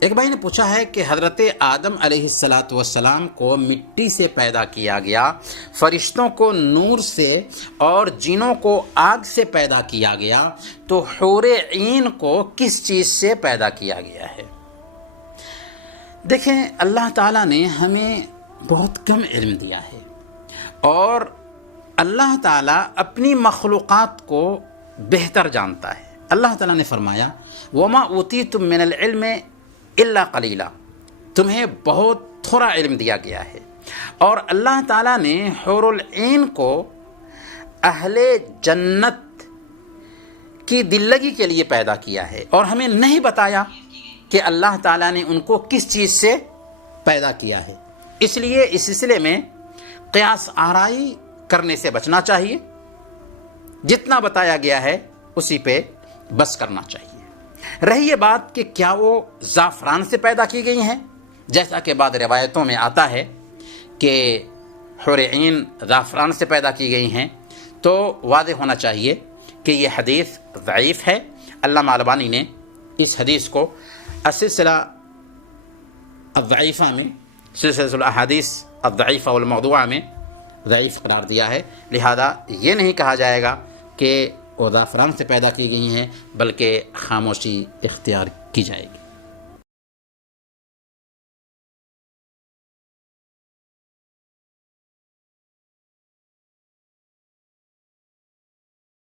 ایک بھائی نے پوچھا ہے کہ حضرت آدم علیہ السلام کو مٹی سے پیدا کیا گیا، فرشتوں کو نور سے اور جنوں کو آگ سے پیدا کیا گیا، تو حور عین کو کس چیز سے پیدا کیا گیا ہے؟ دیکھیں، اللہ تعالیٰ نے ہمیں بہت کم علم دیا ہے، اور اللہ تعالیٰ اپنی مخلوقات کو بہتر جانتا ہے۔ اللہ تعالیٰ نے فرمایا وَمَا أُوتِيتُم مِّنَ الْعِلْمِ إِلَّا قَلِيلًا، تمہیں بہت تھوڑا علم دیا گیا ہے۔ اور اللہ تعالیٰ نے حور العین کو اہل جنت کی دلگی کے لیے پیدا کیا ہے، اور ہمیں نہیں بتایا کہ اللہ تعالیٰ نے ان کو کس چیز سے پیدا کیا ہے۔ اس لیے اس سلسلے میں قیاس آرائی کرنے سے بچنا چاہیے، جتنا بتایا گیا ہے اسی پہ بس کرنا چاہیے۔ رہی یہ بات کہ کیا وہ زعفران سے پیدا کی گئی ہیں، جیسا کہ بعض روایتوں میں آتا ہے کہ حور عین زعفران سے پیدا کی گئی ہیں، تو واضح ہونا چاہیے کہ یہ حدیث ضعیف ہے۔ علامہ البانی نے اس حدیث کو السلسلہ الضعیفہ میں، سلسلہ الاحادیث الضعیفہ والموضوعہ میں ضعیف قرار دیا ہے، لہذا یہ نہیں کہا جائے گا کہ وہ زعفران سے پیدا کی گئی ہیں، بلکہ خاموشی اختیار کی جائے گی۔